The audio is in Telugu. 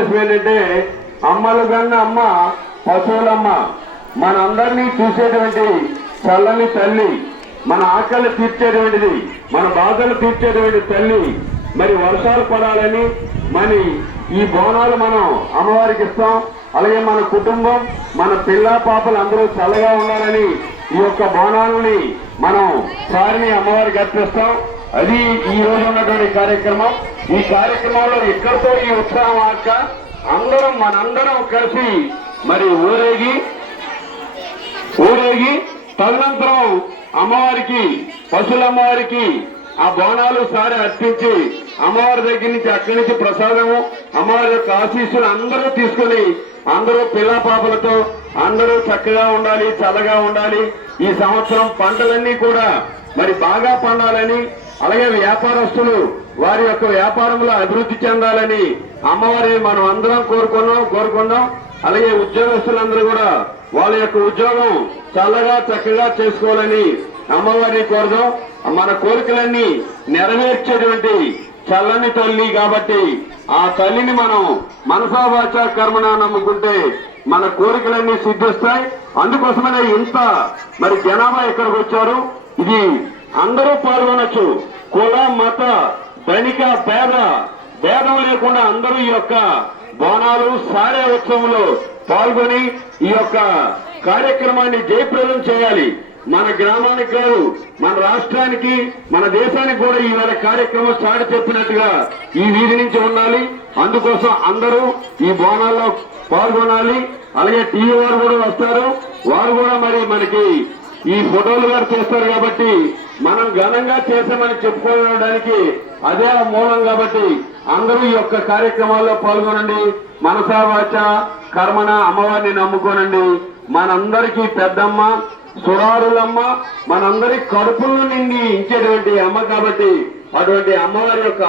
ఉద్దేశం ఏంటంటే అమ్మలు కన్నా అమ్మ పశువులమ్మ మనందరినీ చూసేటువంటి చల్లని తల్లి మన ఆకలి తీర్చేటువంటిది మన బాధలు తీర్చేటువంటి తల్లి మరి వర్షాలు పడాలని మరి ఈ బోనాలు మనం అమ్మవారికి ఇస్తాం. అలాగే మన కుటుంబం మన పిల్ల పాపలు అందరూ చల్లగా ఉండాలని ఈ యొక్క బోనాలని మనం సారిని అమ్మవారికి అర్పిస్తాం. అది ఈ రోజు ఉన్నటువంటి కార్యక్రమం. ఈ కార్యక్రమంలో ఇక్కడితో ఈ ఉత్సాహం ఆక అందరం మనందరం కలిసి మరి ఊరేగి ఊరేగి తదనంతరం అమ్మవారికి పశువుల అమ్మవారికి ఆ బోనాలు సారి అర్పించి అమ్మవారి దగ్గర నుంచి అక్కడి నుంచి ప్రసాదము అమ్మవారి యొక్క ఆశీస్సులు అందరూ తీసుకుని అందరూ పిల్ల పాపలతో అందరూ చక్కగా ఉండాలి చల్లగా ఉండాలి. ఈ సంవత్సరం పంటలన్నీ కూడా మరి బాగా పండాలని అలాగే వ్యాపారస్తులు వారి యొక్క వ్యాపారంలో అభివృద్ధి చెందాలని అమ్మవారిని మనం అందరం కోరుకున్నాం కోరుకున్నాం అలాగే ఉద్యోగస్తులందరూ కూడా వాళ్ళ యొక్క ఉద్యోగం చల్లగా చక్కగా చేసుకోవాలని అమ్మవారిని కోరదాం. మన కోరికలన్నీ నెరవేర్చేటువంటి చల్లని తల్లి కాబట్టి ఆ తల్లిని మనం మనసావాచ కర్మణ నమ్ముకుంటే మన కోరికలన్నీ సిద్ధిస్తాయి. అందుకోసమనే ఇంత మరి జనాభా ఇక్కడికి వచ్చారు? ఇది అందరూ పాల్గొనొచ్చు. కుల మత ధనిక పేద భేదం లేకుండా అందరూ ఈ యొక్క బోనాలు సారే ఉత్సవంలో పాల్గొని ఈ యొక్క కార్యక్రమాన్ని జయప్రదం చేయాలి. మన గ్రామానికి కాదు మన రాష్ట్రానికి మన దేశానికి కూడా ఈవేళ కార్యక్రమం చాటి చెప్పినట్టుగా ఈ వీధి నుంచి ఉండాలి. అందుకోసం అందరూ ఈ బోనాల్లో పాల్గొనాలి. అలాగే టీవీ వారు కూడా వస్తారు. వారు కూడా మరి మనకి ఈ ఫోటోలు గారు చేస్తారు కాబట్టి మనం ఘనంగా చేసామని చెప్పుకోవడానికి అదే మూలం కాబట్టి అందరూ ఈ యొక్క కార్యక్రమాల్లో పాల్గొనండి. మనసా వాచ కర్మణ అమ్మవారిని నమ్ముకోనండి. మనందరికీ పెద్దమ్మ సురారులమ్మ మనందరి కడుపులను నిండి ఇచ్చేటువంటి అమ్మ కాబట్టి అటువంటి అమ్మవారి యొక్క